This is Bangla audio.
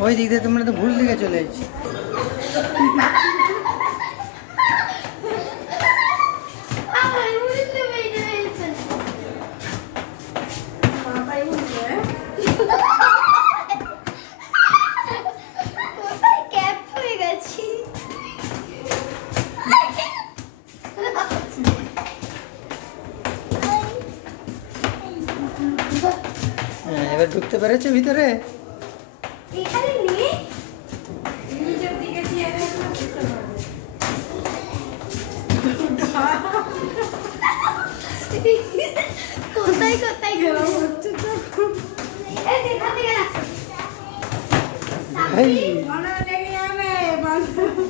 ওই দিক দিয়ে তোমরা তো ভুল দিকে চলে যাচ্ছি। এবার ঢুকতে পেরেছো ভিতরে? কোথায় কোথায় গেল হচ্ছে তো এই দেখা দেখা এই মনে লেগে যাবে